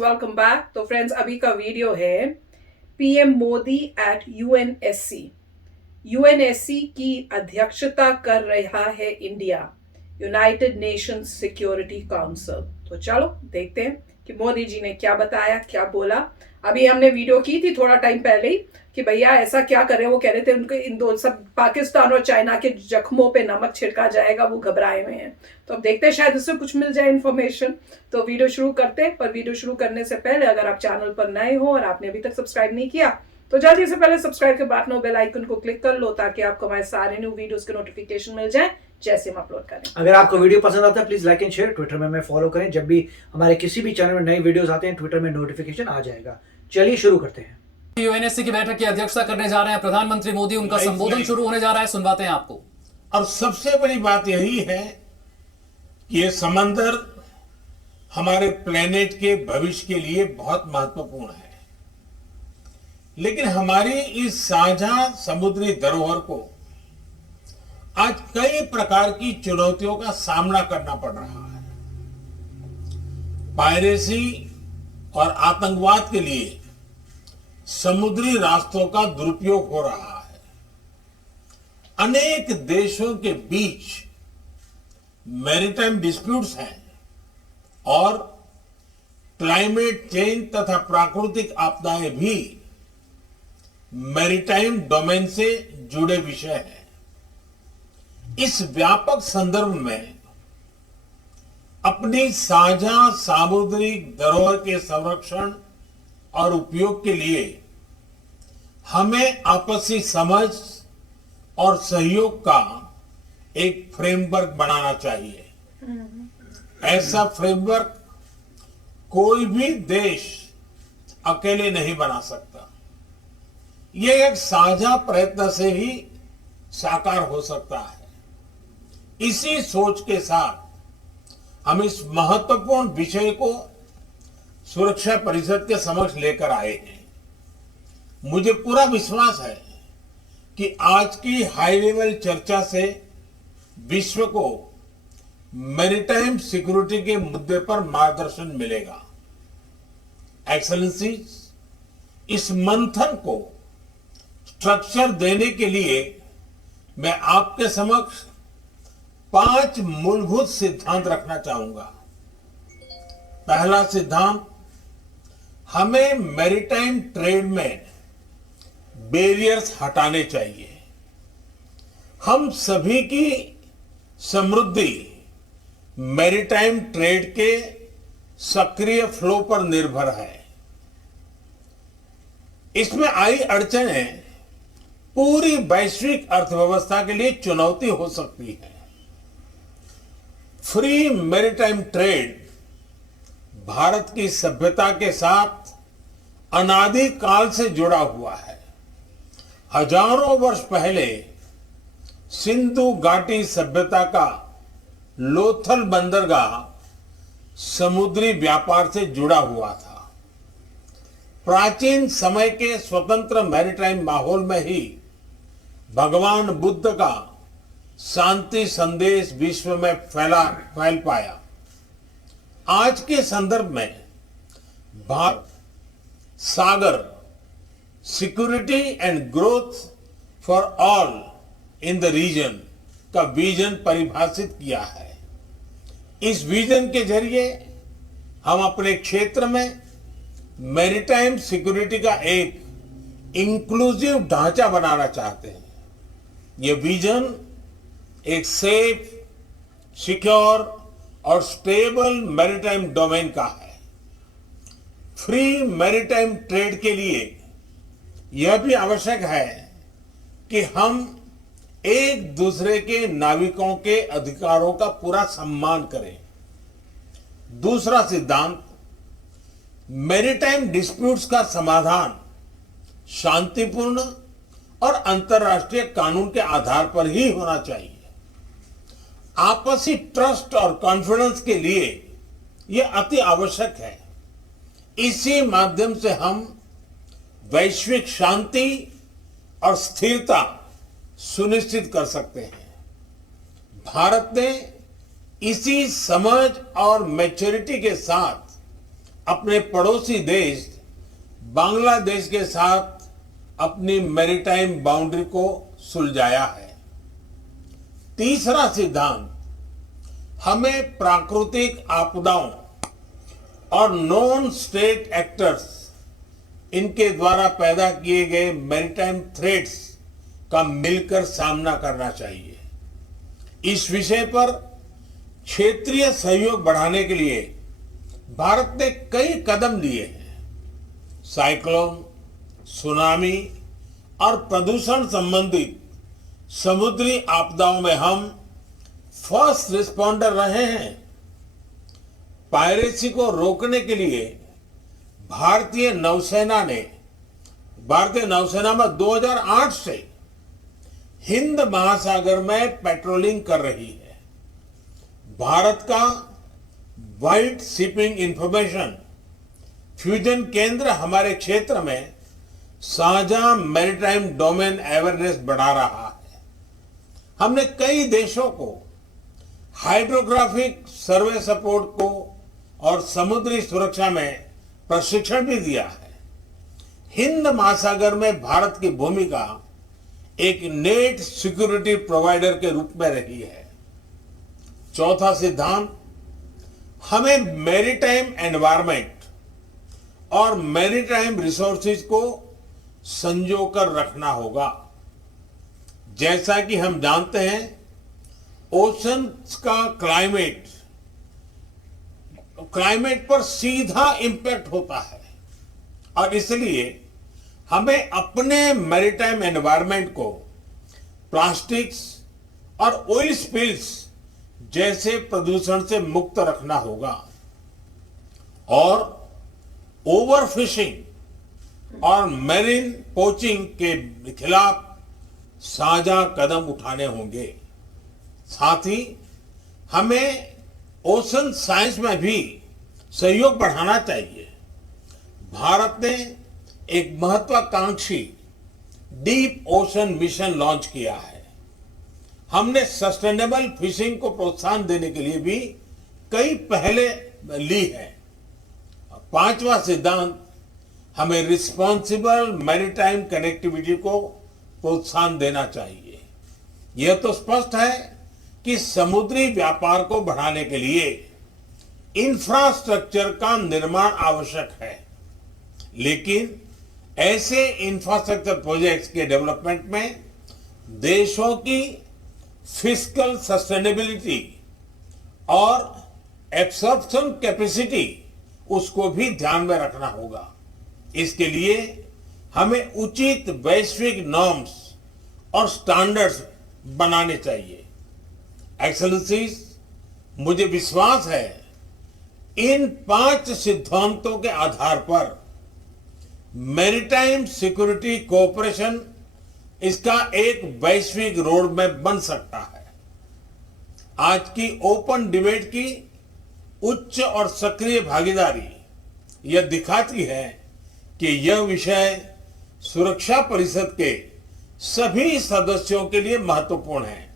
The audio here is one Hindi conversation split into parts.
Welcome back. तो फ्रेंड्स, अभी का वीडियो है PM Modi at UNSC. UNSC की अध्यक्षता कर रहा है India, United Nations Security Council. तो चलो देखते हैं कि मोदी जी ने क्या बताया, क्या बोला। अभी हमने वीडियो की थी थोड़ा टाइम पहले ही कि भैया ऐसा क्या कर रहे हैं। वो कह रहे थे उनके इन दो सब पाकिस्तान और चाइना के जख्मों पे नमक छिड़का जाएगा, वो घबराए हुए हैं। तो अब देखते हैं, शायद इससे कुछ मिल जाए इन्फॉर्मेशन। तो वीडियो शुरू करते हैं, पर वीडियो शुरू करने से पहले अगर आप चैनल पर नए हो और आपने अभी तक सब्सक्राइब नहीं किया तो जल्दी से पहले सब्सक्राइब के बटन और बेल आइकन को क्लिक कर लो, ताकि आपको हमारे सारे न्यू वीडियोस के नोटिफिकेशन मिल जाए जैसे हम अपलोड करें। अगर आपको वीडियो पसंद आता है please like and share. Twitter में हमें फॉलो करें, जब भी हमारे किसी भी चैनल में नए वीडियोस आते हैं ट्विटर में नोटिफिकेशन आ जाएगा। चलिए शुरू करते हैं। यूएनएससी की बैठक की अध्यक्षता करने जा रहे हैं प्रधानमंत्री मोदी। उनका संबोधन शुरू होने जा रहा है, सुनवाते हैं आपको। और सबसे बड़ी बात यही है कि ये समंदर हमारे प्लेनेट के भविष्य के लिए बहुत महत्वपूर्ण है, लेकिन हमारी इस साझा समुद्री धरोहर को आज कई प्रकार की चुनौतियों का सामना करना पड़ रहा है। पायरेसी और आतंकवाद के लिए समुद्री रास्तों का दुरुपयोग हो रहा है। अनेक देशों के बीच मैरीटाइम डिस्प्यूट्स हैं और क्लाइमेट चेंज तथा प्राकृतिक आपदाएं भी मैरीटाइम डोमेन से जुड़े विषय हैं। इस व्यापक संदर्भ में अपनी साझा सामुद्रिक धरोहर के संरक्षण और उपयोग के लिए हमें आपसी समझ और सहयोग का एक फ्रेमवर्क बनाना चाहिए। ऐसा फ्रेमवर्क कोई भी देश अकेले नहीं बना सकता। यह एक साझा प्रयत्न से ही साकार हो सकता है। इसी सोच के साथ हम इस महत्वपूर्ण विषय को सुरक्षा परिषद के समक्ष लेकर आए हैं। मुझे पूरा विश्वास है कि आज की हाई लेवल चर्चा से विश्व को मैरीटाइम सिक्योरिटी के मुद्दे पर मार्गदर्शन मिलेगा। एक्सेलेंसीज, इस मंथन को स्ट्रक्चर देने के लिए मैं आपके समक्ष 5 मूलभूत सिद्धांत रखना चाहूंगा। पहला सिद्धांत, हमें मैरीटाइम ट्रेड में बैरियर्स हटाने चाहिए। हम सभी की समृद्धि मैरीटाइम ट्रेड के सक्रिय फ्लो पर निर्भर है। इसमें आई अड़चनें पूरी वैश्विक अर्थव्यवस्था के लिए चुनौती हो सकती है। फ्री मैरीटाइम ट्रेड भारत की सभ्यता के साथ अनादि काल से जुड़ा हुआ है। हजारों वर्ष पहले सिंधु घाटी सभ्यता का लोथल बंदरगाह समुद्री व्यापार से जुड़ा हुआ था। प्राचीन समय के स्वतंत्र मैरीटाइम माहौल में ही भगवान बुद्ध का शांति संदेश विश्व में फैल पाया। आज के संदर्भ में Bharat Sagar, security and growth for all in the region का विजन परिभाषित किया है। इस विजन के जरिए हम अपने क्षेत्र में मैरीटाइम सिक्योरिटी का एक इंक्लूसिव ढांचा बनाना चाहते हैं। यह विजन एक सेफ, सिक्योर और स्टेबल मैरीटाइम डोमेन का है। फ्री मैरीटाइम ट्रेड के लिए यह भी आवश्यक है कि हम एक दूसरे के नाविकों के अधिकारों का पूरा सम्मान करें। दूसरा सिद्धांत, मैरीटाइम डिस्प्यूट्स का समाधान शांतिपूर्ण और अंतर्राष्ट्रीय कानून के आधार पर ही होना चाहिए। आपसी ट्रस्ट और कॉन्फिडेंस के लिए यह अति आवश्यक है। इसी माध्यम से हम वैश्विक शांति और स्थिरता सुनिश्चित कर सकते हैं। भारत ने इसी समझ और मैच्योरिटी के साथ अपने पड़ोसी देश बांग्लादेश के साथ अपनी मैरीटाइम बाउंड्री को सुलझाया है। तीसरा सिद्धांत, हमें प्राकृतिक आपदाओं और नॉन स्टेट एक्टर्स, इनके द्वारा पैदा किए गए मैरीटाइम थ्रेट्स का मिलकर सामना करना चाहिए। इस विषय पर क्षेत्रीय सहयोग बढ़ाने के लिए भारत ने कई कदम लिए हैं। साइक्लोन, सुनामी और प्रदूषण संबंधित समुद्री आपदाओं में हम फर्स्ट रिस्पॉन्डर रहे हैं। पायरेसी को रोकने के लिए भारतीय नौसेना में 2008 से हिंद महासागर में पेट्रोलिंग कर रही है। भारत का वाइट शिपिंग इंफॉर्मेशन फ्यूजन केंद्र हमारे क्षेत्र में साझा मैरीटाइम डोमेन अवेयरनेस बढ़ा रहा है। हमने कई देशों को हाइड्रोग्राफिक सर्वे सपोर्ट को और समुद्री सुरक्षा में प्रशिक्षण भी दिया है। हिंद महासागर में भारत की भूमिका एक नेट सिक्योरिटी प्रोवाइडर के रूप में रही है। चौथा सिद्धांत, हमें मैरीटाइम एनवायरनमेंट और मैरीटाइम रिसोर्सेज को संजोकर रखना होगा। जैसा कि हम जानते हैं, ओशन का क्लाइमेट पर सीधा इंपैक्ट होता है और इसलिए हमें अपने मैरीटाइम एनवायरनमेंट को प्लास्टिक्स और ऑयल स्पिल्स जैसे प्रदूषण से मुक्त रखना होगा और ओवरफिशिंग और मैरीन पोचिंग के खिलाफ साझा कदम उठाने होंगे। साथ ही हमें ओशन साइंस में भी सहयोग बढ़ाना चाहिए। भारत ने एक महत्वाकांक्षी डीप ओशन मिशन लॉन्च किया है। हमने सस्टेनेबल फिशिंग को प्रोत्साहन देने के लिए भी कई पहले ली है। पांचवा सिद्धांत, हमें रिस्पॉन्सिबल मैरीटाइम कनेक्टिविटी को प्रोत्साहन देना चाहिए। यह तो स्पष्ट है कि समुद्री व्यापार को बढ़ाने के लिए इंफ्रास्ट्रक्चर का निर्माण आवश्यक है, लेकिन ऐसे इंफ्रास्ट्रक्चर प्रोजेक्ट्स के डेवलपमेंट में देशों की फिस्कल सस्टेनेबिलिटी और एब्सॉर्प्शन कैपेसिटी, उसको भी ध्यान में रखना होगा। इसके लिए हमें उचित वैश्विक नॉर्म्स और स्टैंडर्ड्स बनाने चाहिए। एक्सेलेंसीज, मुझे विश्वास है इन 5 सिद्धांतों के आधार पर मैरीटाइम सिक्योरिटी कोऑपरेशन, इसका एक वैश्विक रोड मैप बन सकता है। आज की ओपन डिबेट की उच्च और सक्रिय भागीदारी यह दिखाती है कि यह विषय सुरक्षा परिषद के सभी सदस्यों के लिए महत्वपूर्ण है।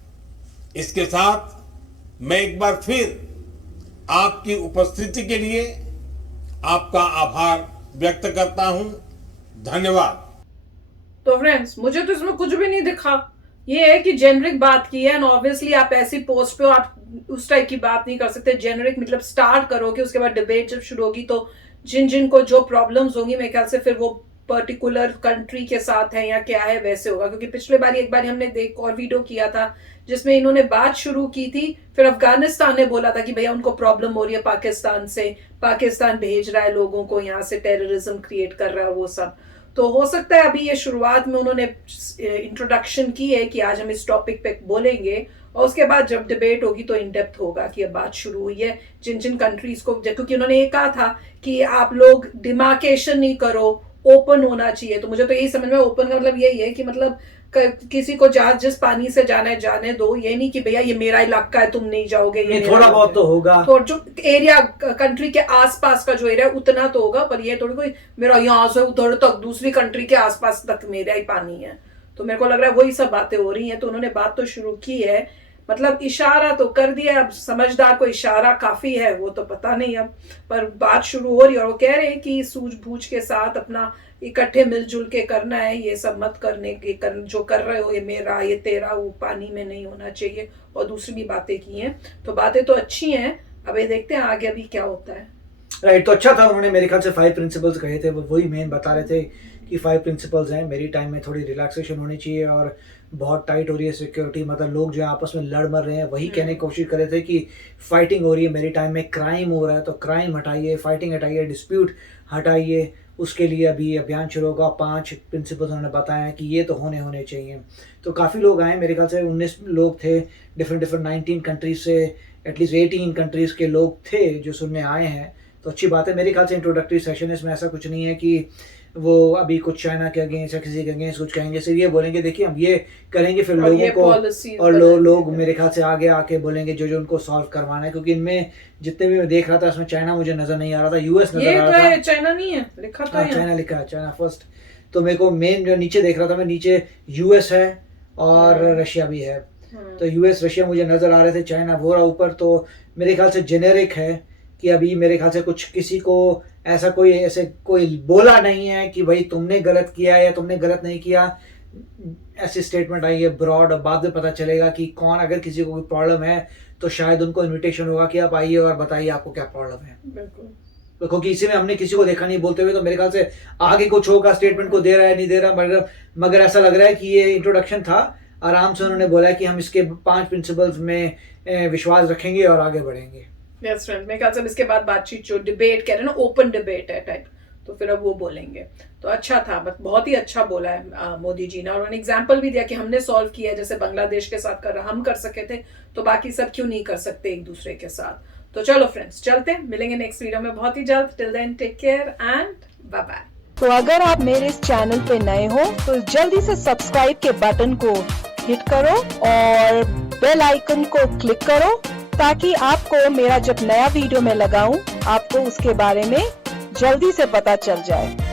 इसके साथ मैं एक बार फिर आपकी उपस्थिति के लिए आपका आभार व्यक्त करता हूं। धन्यवाद। तो फ्रेंड्स, मुझे तो इसमें कुछ भी नहीं दिखा। ये है कि जेनरिक बात की है एंड ऑब्वियसली आप ऐसी पोस्ट पे आप उस टाइप की बात नहीं कर सकते। जेनरिक मतलब स्टार्ट करोगे, उसके बाद डिबेट जब शुरू होगी तो जिन को जो प्रॉब्लम्स होंगी मेरे ख्याल से फिर वो पर्टिकुलर कंट्री के साथ है या क्या है वैसे होगा। क्योंकि पिछले बार एक बार हमने और वीडियो किया था जिसमें इन्होंने बात शुरू की थी, फिर अफगानिस्तान ने बोला था कि भैया उनको प्रॉब्लम हो रही है पाकिस्तान से, पाकिस्तान भेज रहा है लोगों को यहाँ से, टेररिज्म क्रिएट कर रहा है वो सब। तो हो सकता है अभी ये शुरुआत में उन्होंने इंट्रोडक्शन की है कि आज हम इस टॉपिक पे बोलेंगे और उसके बाद जब डिबेट होगी तो इन डेप्थ होगा कि अब बात शुरू हुई है जिन कंट्रीज को, क्योंकि उन्होंने ये कहा था कि आप लोग डिमार्केशन नहीं करो, ओपन होना चाहिए। तो मुझे तो यही समझ में, ओपन का मतलब यही है कि मतलब किसी को जहाज जिस पानी से जाना है जाने दो, ये नहीं कि भैया ये मेरा इलाका है तुम नहीं जाओगे। ये थोड़ा बहुत तो होगा, तो जो एरिया कंट्री के आसपास का जो एरिया उतना तो होगा, पर ये थोड़ी कोई मेरा यहाँ से उधर तक दूसरी कंट्री के आसपास तक मेरा ही पानी है। तो मेरे को लग रहा है वही सब बातें हो रही हैं। तो उन्होंने बात तो शुरू की है, मतलब इशारा तो कर दिया, अब समझदार को इशारा काफी है वो तो पता नहीं अब, पर बात शुरू हो रही है और वो कह रहे हैं कि सूझबूझ के साथ अपना इकट्ठे मिलजुल के करना है, ये सब मत करने के जो कर रहे हो ये मेरा ये तेरा वो पानी में नहीं होना चाहिए, और दूसरी भी बातें की हैं। तो बातें तो अच्छी हैं, अब ये देखते हैं आगे अभी क्या होता है। राइट, तो अच्छा था, उन्होंने मेरे ख्याल से 5 प्रिंसिपल्स कहे थे, वही मेन बता रहे थे कि 5 प्रिंसिपल्स हैं। मेरी टाइम में थोड़ी रिलैक्सेशन होनी चाहिए और बहुत टाइट हो रही है सिक्योरिटी, मतलब लोग जो आपस में लड़ मर रहे हैं वही कहने की कोशिश कर रहे थे कि फाइटिंग हो रही है। मेरी टाइम में क्राइम हो रहा है, तो क्राइम हटाइए, फाइटिंग हटाइए, डिस्प्यूट हटाइए, उसके लिए अभी अभियान शुरू होगा। 5 प्रिंसिपल्स उन्होंने बताया कि ये तो होने चाहिए। तो काफ़ी लोग आए, मेरे ख्याल से 19 लोग थे, डिफरेंट 19 कंट्रीज से, एटलीस्ट 18 कंट्रीज़ के लोग थे जो सुनने आए हैं। तो अच्छी बात है। मेरे ख्याल से इंट्रोडक्टरी सेशन है, इसमें ऐसा कुछ नहीं है कि वो अभी कुछ चाइना के अगेंस्ट या किसी के अगेंस्ट कुछ कहेंगे, सिर्फ ये बोलेंगे देखिए हम ये करेंगे, फिर लोगों को और लोग मेरे ख्याल से आगे आके बोलेंगे जो उनको सॉल्व करवाना है, क्योंकि इनमें जितने भी मैं देख रहा था उसमें चाइना मुझे नजर नहीं आ रहा था, यूएस नजर आ रहा था। चाइना नहीं है लिखा था, चाइना लिखा है, चाइना फर्स्ट। तो मेरे को मेन जो नीचे देख रहा था मैं, नीचे यूएस है और रशिया भी है, तो यूएस रशिया मुझे नजर आ रहे थे, चाइना वो रहा ऊपर। तो मेरे ख्याल से जेनेरिक है कि अभी मेरे ख्याल से कुछ किसी को ऐसा कोई बोला नहीं है कि भाई तुमने गलत किया या तुमने गलत नहीं किया, ऐसी स्टेटमेंट आई है ब्रॉड। और बाद में पता चलेगा कि कौन, अगर किसी को कोई प्रॉब्लम है तो शायद उनको इनविटेशन होगा कि आप आइए और बताइए आपको क्या प्रॉब्लम है। बिल्कुल, क्योंकि इसी में हमने किसी को देखा नहीं बोलते हुए, तो मेरे ख्याल से आगे कुछ होगा, स्टेटमेंट को दे रहा है नहीं दे रहा, मगर ऐसा लग रहा है कि ये इंट्रोडक्शन था। आराम से उन्होंने बोला कि हम इसके 5 प्रिंसिपल्स में विश्वास रखेंगे और आगे बढ़ेंगे। यस फ्रेंड, मेरे ख्याल से इसके बाद बातचीत जो डिबेट कह रहे हैं ना, ओपन डिबेट है टाइप, तो फिर अब वो बोलेंगे। तो अच्छा था, बस बहुत ही अच्छा बोला है मोदी जी ने, और उन्होंने एग्जाम्पल भी दिया कि हमने सॉल्व किया है, जैसे बांग्लादेश के साथ कर हम कर सके थे, तो बाकी सब क्यों नहीं कर सकते एक दूसरे के साथ। तो चलो फ्रेंड्स, चलते हैं, मिलेंगे नेक्स्ट वीडियो में बहुत ही जल्द। Till then take care and bye bye. तो अगर आप मेरे इस चैनल पे नए हो तो जल्दी से सब्सक्राइब के बटन को हिट करो और बेल आइकन को क्लिक करो, ताकि आपको मेरा जब नया वीडियो मैं लगाऊं आपको उसके बारे में जल्दी से पता चल जाए।